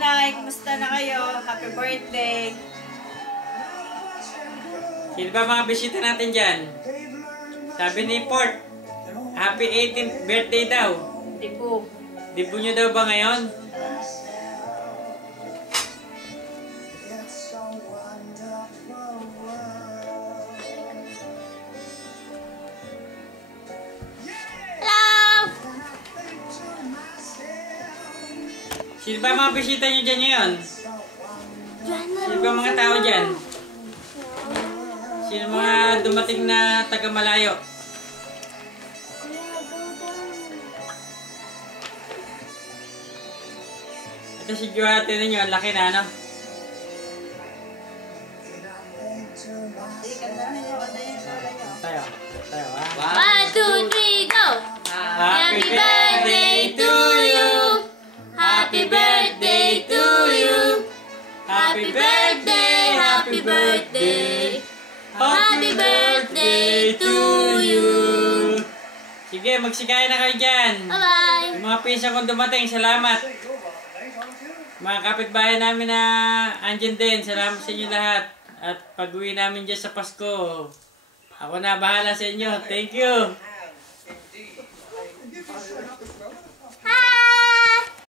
nanay. Kumusta na kayo? Happy birthday. Sino ba mga bisita natin dyan? Sabi ni Port, happy 18th birthday daw. Dipo. Dipo nyo daw ba ngayon? Sino ba mga bisita nyo dyan ngayon? Sino ba mga tao dyan? Sino mga dumating na taga-malayo? Ito si Joate ninyo, ang laki na, ano? Tayo, ha? 1, 2, 3, go! Happy birthday to you! Happy birthday to you! Happy birthday! Happy birthday! Happy birthday to you! Sige, magsigaya na kayo dyan. Bye-bye! Yung mga pinsan kong dumating, salamat. Mga kapitbahay namin na andyan din, salamat sa inyo lahat. At pag-uwi namin dyan sa Pasko, ako na bahala sa inyo. Thank you!